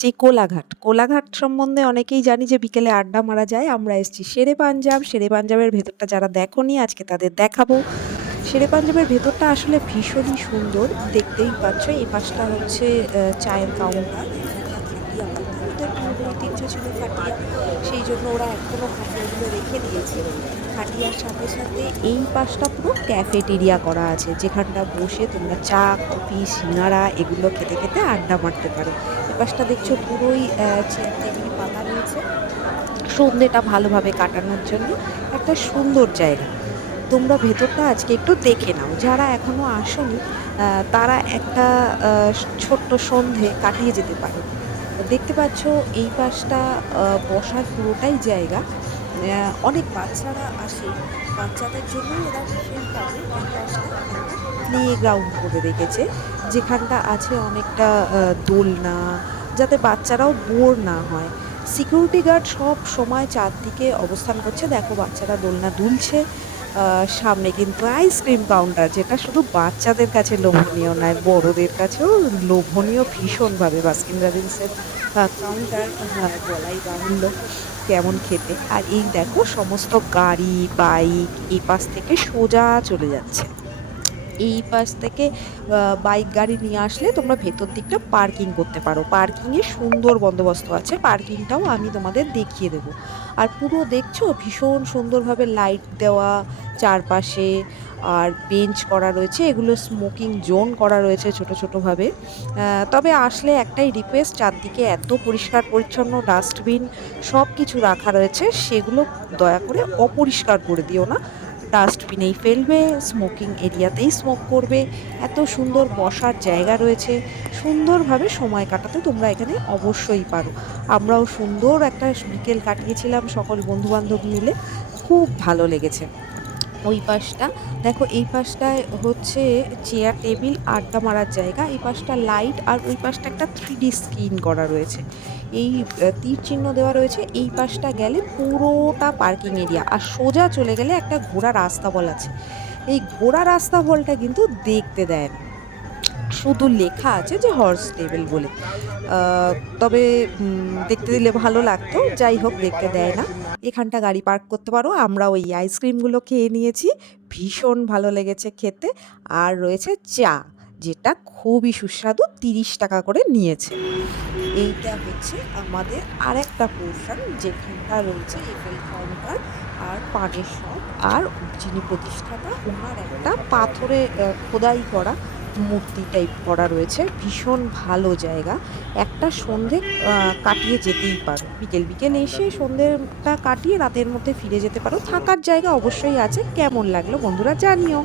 যে কোলাঘাট সম্বন্ধে অনেকেই জানি যে বিকেলে আড্ডা মারা যায়। আমরা এসেছি শেরে পাঞ্জাব। শেরে পাঞ্জাবের ভেতরটা যারা দেখোনি আজকে তাদের দেখাবো। শেরে পাঞ্জাবের ভেতরটা আসলে ভীষণই সুন্দর। দেখতেই পাচ্ছ এই পাশটা হচ্ছে চায়ের কাউন্টার। এখানটা খাটিয়া পাতা। ওদের পূর্ব ঐতিহ্য ছিল খাটিয়া। সেই জন্য ওরা এখনো খাটিয়াগুলো রেখে দিয়েছে। খাটিয়ার সাথে সাথে এই পাশটা পুরো ক্যাফেটেরিয়া করা আছে, যেখানটা বসে তোমরা চা, কফি, সিঙ্গারা এগুলো খেতে খেতে আড্ডা মারতে পারো। এপাশটা দেখছো পুরোই চেয়ার টেবিল পাতা রয়েছে সন্ধ্যেটা ভালোভাবে কাটানোর জন্য। একটা সুন্দর জায়গা। তোমরা ভেতরটা আজকে একটু দেখে নাও। যারা এখনো আসোনি তারা একটা ছোট্ট সন্ধে কাটিয়ে যেতে পারো। দেখতে পাচ্ছ এই পাশটা বসার পুরোটাই জায়গা। অনেক বাচ্চারা আসে। বাচ্চাদের জন্য এরা বিশেষভাবে এই পাশটা একটা প্লেগ্রাউন্ড করে রেখেছে, যেখানটা আছে অনেকটা দোলনা, যাতে বাচ্চারাও বোর না হয়। সিকিউরিটি গার্ড সব সময় চারদিকে অবস্থান করছে। দেখো বাচ্চারা দোলনা দুলছে। সামনে কিন্তু আইসক্রিম কাউন্টার, যেটা শুধু বাচ্চাদের কাছে লোভনীয় নয়, বড়দের কাছেও লোভনীয় ভীষণভাবে। বাস্কিন রবিন্সের কাউন্টার বলাই বাহুল্য কেমন খেতে। আর এই দেখো সমস্ত গাড়ি, বাইক এই পাশ থেকে সোজা চলে যাচ্ছে। এই পাশ থেকে বাইক গাড়ি নিয়ে আসলে তোমরা ভেতর দিকটা পার্কিং করতে পারো। পার্কিংয়ের সুন্দর বন্দোবস্ত আছে, পার্কিংটাও আমি তোমাদের দেখিয়ে দেবো। আর পুরো দেখছো ভীষণ সুন্দরভাবে লাইট দেওয়া চারপাশে। আর বেঞ্চ করা রয়েছে, এগুলো স্মোকিং জোন করা রয়েছে ছোট ছোটোভাবে। তবে আসলে একটাই রিকোয়েস্ট, চারদিকে এত পরিষ্কার পরিচ্ছন্ন ডাস্টবিন সব কিছু রাখা রয়েছে, সেগুলো দয়া করে অপরিষ্কার করে দিও না। ডাস্টবিনেই ফেলবে, স্মোকিং এরিয়াতেই স্মোক করবে। এত সুন্দর বসার জায়গা রয়েছে, সুন্দরভাবে সময় কাটাতে তোমরা এখানে অবশ্যই পারো। আমরাও সুন্দর একটা বিকেল কাটিয়েছিলাম সকল বন্ধুবান্ধব মিলে, খুব ভালো লেগেছে। ওই পাশটা দেখো, এই পাশটায় হচ্ছে চেয়ার টেবিল আড্ডা মারার জায়গা। এই পাশটা লাইট, আর ওই পাশটা একটা 3D স্ক্রিন করা রয়েছে। এই তীর চিহ্ন দেওয়া রয়েছে। এই পাশটা গেলে পুরোটা পার্কিং এরিয়া, আর সোজা চলে গেলে একটা ঘোড়া রাস্তা বল আছে। এই ঘোড়া রাস্তা বলটা কিন্তু দেখতে দেয় না, শুধু লেখা আছে যে হর্স টেবিল বলে। তবে দেখতে দিলে ভালো লাগতো, যাই হোক দেখতে দেয় না। এখানটা গাড়ি পার্ক করতে পারো। আমরা ওই আইসক্রিমগুলো খেয়ে নিয়েছি, ভীষণ ভালো লেগেছে খেতে। আর রয়েছে চা, যেটা খুবই সুস্বাদু, 30 টাকা করে নিয়েছে। এইটা হচ্ছে আমাদের আরেকটা পোর্শন, যেখানটা রয়েছে এফএল কাউন্টার আর পানের শপ। আর যিনি প্রতিষ্ঠাতা ওনার একটা পাথরে খোদাই করা মূর্তি টাইপ করা রয়েছে। ভীষণ ভালো জায়গা, একটা সন্ধে কাটিয়ে যেতেই পারো। বিকেল বিকেল এসে সন্ধেটা কাটিয়ে রাতের মধ্যে ফিরে যেতে পারো। থাকার জায়গা অবশ্যই আছে। কেমন লাগলো বন্ধুরা জানিও।